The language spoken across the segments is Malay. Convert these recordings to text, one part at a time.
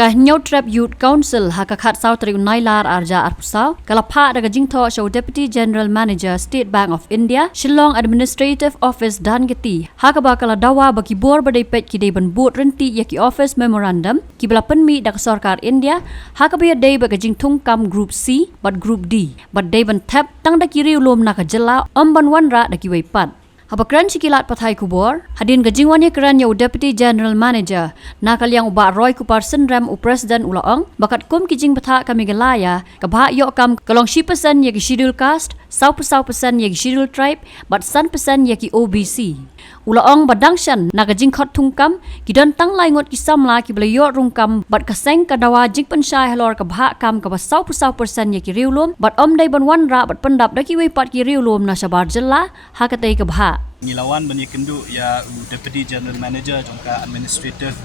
Ka New Trap Youth Council hakakat Sautri Unailar Arja Arpusau, kalapa daga jingto show Deputy General Manager State Bank of India, Shillong Administrative Office Dan Geti, hakaba kala dawa bagi bor badai pet kidai ban boot renti yaki Office Memorandum, kibala penmi dak Sarkar India, hakaba day baga jingtung kam Group C, but Group D, but day ban tap tang daki riulom naka jela ban wanra daki waipat. Habakran sikilat pathai kubor, hadin gajingwanya keran ya Deputy General Manager, nakal yang uba Roy Kuparsen Ram u President ulaong, bakat kum kijing patha kami galaya, kabha yo kam kalong 10% yaki schedule caste, 10% yaki schedule tribe, bat 1% yaki OBC. Ulaong badangshan nagajing khot tungkam, kidan tang laingot kisamla ki belayo rungkam, bat kaseng kadawa jing pensyai halor kabha kam kaba 10% yaki riulum, bat omdai ban wanra bat pendap daki weipat ki riulum na sabar jela, hakatai kabha. Ngilawan bani kendu ya Deputy General Manager jongka Administrative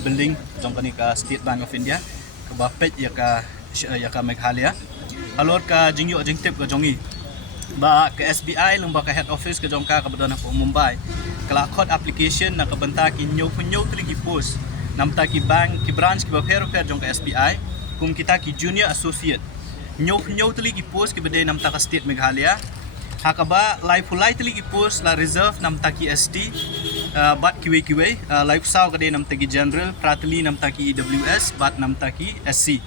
Building jongka ni ka State Bank of India ke bapet ya ka Meghalaya alor ka jingyo jingtip ka jongi ba ke SBI lomba ka head office ke jongka ka Badana ko Mumbai kala code application na ka banta ki nyo trigi post namta ki bank ki branch ki ba per jongka SBI kum kita ki junior associate nyo trigi post ki bade namta ka State Meghalaya hakaba live fulai tili post la reserve nam taki ST bat kiwe live saw kade nam taki general pratli nam taki EWS bat nam taki SC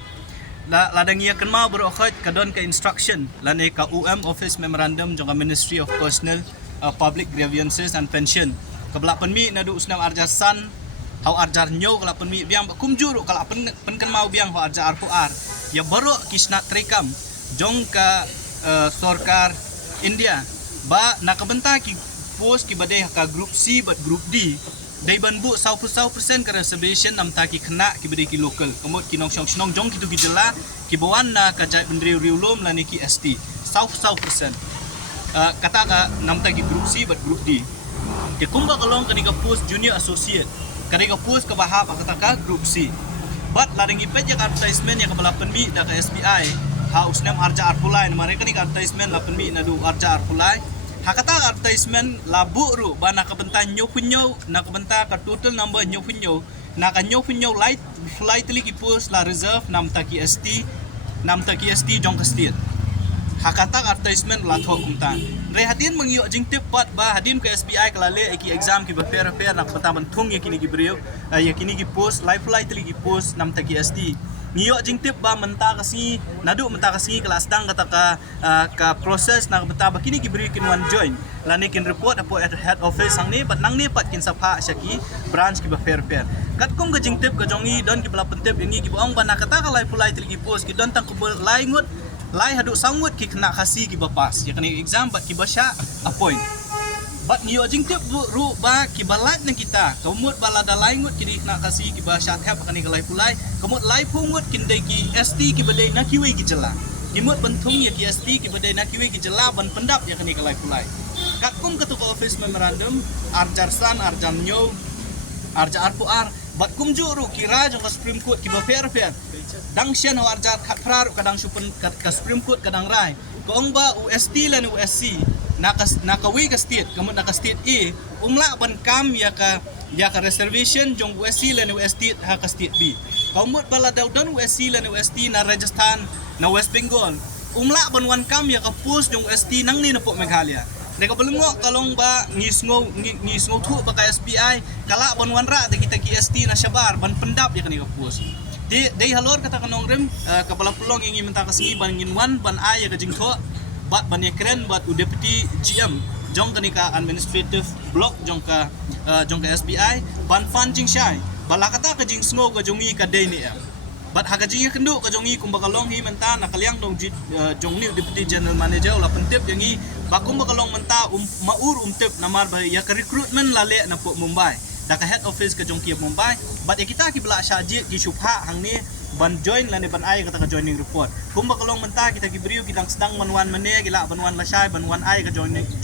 la ladangia kan mau berokhat kadon ka instruction la ne ka UM Office Memorandum jong Ministry of Personal Public Grievances and Pension kabla penmi nadu usnam arja san hau arjar nyo kala penmi biang kumjuru kala pen kan mau biang hau arja arpuar ya baru kisna trekam jong ka Sarkar India ba nakabenta ki post ki badai ka Group C but Group D dai banbu 10% ka reservation nam ta ki khna ki badai ki local komot ki nong snong jong ki tu ki jela ki bawan na ka jai bendri riulom la ni ki ST 10% kata ka nam ta ki Group C but Group D ke kumba kalong ka ni ka post junior associate ka ni ka post ka bahap kata ka Group C but la ringi pej ka advertisement ya ka balapan mi da ka SBI haus nem arja arpulai mereka ni advertisement la penmi na du arja arpulai hakata advertisement la buru bana ka benta nyo punyo na ka benta ka total number nyo punyo na ka nyo punyo light flight li ki post la reserve nam taki ST jong ka state hakata advertisement la tho kumta re hadin mangyo jing tip pat ba hadin ka SBI ka lale ki exam ki ba fair na ka benta ban thung ye kini ki brio ye kini ki post live flight li ki post nam taki ST ngiyo jing tip ba menta kasi nadu menta kasi kelas dang kata ka proses na beta ba kini gibri kin one join lani kin report apo at head office ang ni bat nang ni pat kin sapha syaki branch ki ba fair kat kum ga jing tip ka jongi don ki bala pentip yangi ki baong ba na kata ka live fulai tri post ki don tang kubul lai ngut lai hadu sangut ki kena kasi ki ba pas ya kani exam bat ki ba sya appoint bat ngiyo jing tip ru ba ki balat na kita kumut bala da laingut kini nak kasi ki ba shat hab kani kalai pulai kumut lai pungut kindai ki ST ki badai na kiwe ki jela kimut bentung ya ki ST ki badai na kiwe ki jela ban pendap ya kani kalai pulai kakum ketua Office Memorandum arjar san arjam nyo arja arpuar bat kum juru kira jong ka Supreme Court ki ba fair dang sian ho arjar khat prar kadang ka Supreme Court kadang rai kong ba UST lan USC nakawi ka state kamot naka state A umla ban kam ya ka reservation jong USC lan UST ha ka state B kamot bala daw don USC lan UST na Rajasthan na West Bengal umla ban wan kam ya ka post jong UST nang ni na po Meghalaya deka belungo kalong ba ngisngo thu ba ka SBI kala ban wan ra de kita ki ST na Shabar ban pendap ya kani ka post di halor kata kanong rem kapala pulong ingi menta kasi ban ngin wan ban ay ka jingtho bat ban keren bat Deputy GM jong kani ka administrative block jong ka SBI ban fan jing syai bala kata ka jing sngo ka jongi ka day ni bat haga jing kendu ka jongi kum bakalong hi menta nakaliang dong jong ni Deputy General Manager la pentip yangi bakum bakalong menta maur tip namar ba ya ka recruitment lale na po Mumbai da ka head office ka jong ki Mumbai bat kita ki bla syaji ki subha hang ni ban join lani ban ay kata ka joining report kum bakalong menta kita gibriu kita sedang manwan mane gila banwan lasay banwan ay ka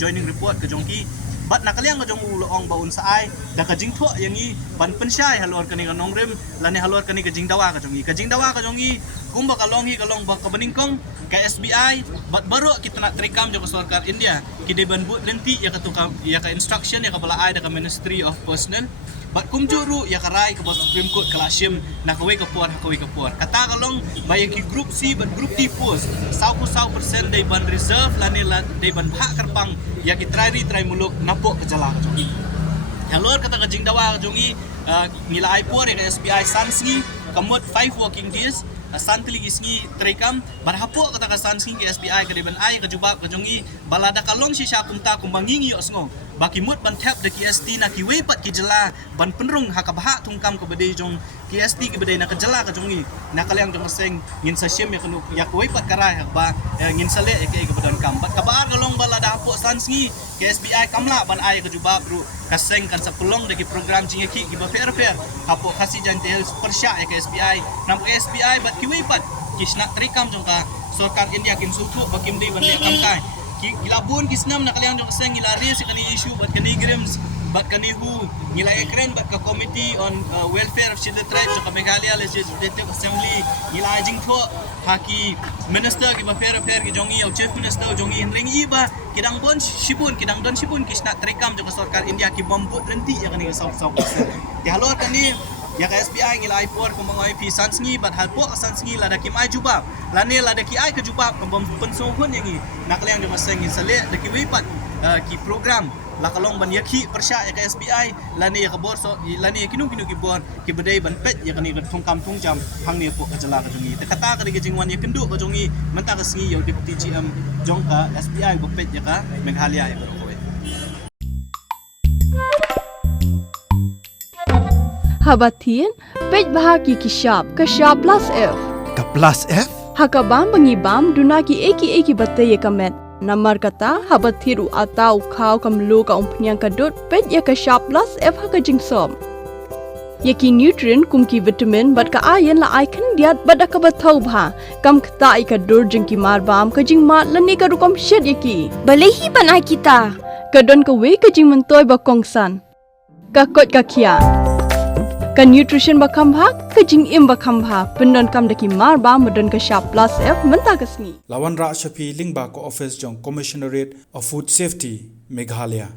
joining report ka jongki bat nakaliang ka jong uloong baun sa ay da ka jingtho yangi ban pensyai halor kani ka nongrem lani halor kani ka jingdawa ka jongi kum bakalong hi kalong ba ka baningkong ka SBI bat baru kita nak trikam jong Sarkar India ki de ban but lenti ya ka instruction ya ka bala ay da ka Ministry of Personal Bat kumjuru ya karai ke Supreme Court kalashim nak kawai kepuar kata kalong bayang ki group C ban group D post 100% dari ban reserve lani dari ban hak kerpang ya ki try muluk napok kejala kejongi yang luar kata kajing dawa kejongi nilai puar ya SBI sansi kamut 5 working days santli isngi trekam barhapo kata ka sansi ke SBI ke deban ai ke jubab kejongi balada kalong si sya kumta kumbangingi osngo baki mut ban tap de KST na ki wepat ki jela ban penrung hakabha tungkam ke bede jong KST ke bede na ke jela ke jongi na kalyang jong seng ngin sasyem ya kenu ya ku wepat karai ba ngin sale ya ke badan kam bat kabar kalong balada hapo sansi ke SBI kamla ban ai ke jubab ru kaseng kan sapulong de ki program jingeki ki ba fair hapo khasi jantel persya ya ke SBI nam SBI bat ki wepat kisna trikam jong ka sorkar India kin suku bakim de ban kam kai gilabun kisnam nak kalian jong seng gilari si kani issue bat kani grims bat kani hu ngilai ekren bat ka committee on welfare of children tribe jong ka Meghalaya Legislative Assembly ngilai jingtho haki minister ki ba fair ki jongi au chief minister jongi ring iba kidang don shibun kisna trekam jong ka sarkar India ki bombut renti ya kani south ti halor kani ya ka SBI ngilai por kung mga IP sansngi bat halpo sansngi lada ki mai jubab lane lada ki ai ke jubab kung pensohon yangi naklayang de maseng sale de ki wipat ki program la kalong ban yakhi persya ya ka SBI lane ya ka borso lane kinu ki bor ki bedai ban pet ya kani tungkam tungjam hangni po ka jala ka jongi te kata ka ri jingwan ya kendu ka jongi menta ka sngi yo deputy GM jongka SBI bo pet ya ka Meghalaya ya ko Habatin, pej bahagi kishap plus F. Ka plus F? Hakabam bangibam dunaki eki batte ye kamet. Namar kata habathiru atau khau kamlu ka umpnyang kadut pej ya kishap plus F haka jingsom. Yaki nutrient kumki vitamin bat ka ayen la aikan diat bat ka bathau bha kam kta i ka dur jingki marbam ka jingma lani ka rukom shed yaki. Balehi banai kita. Kadon ka we ka jing mentoy ba kongsan. Ka kot ka kia. Ka nutrition bakam bha ka jing im bakam bha pendon kam daki marba modon ka sharp plus F menta ka sngi Lawan Ra Shafi Lingba ko office jong Commissionerate of Food Safety Meghalaya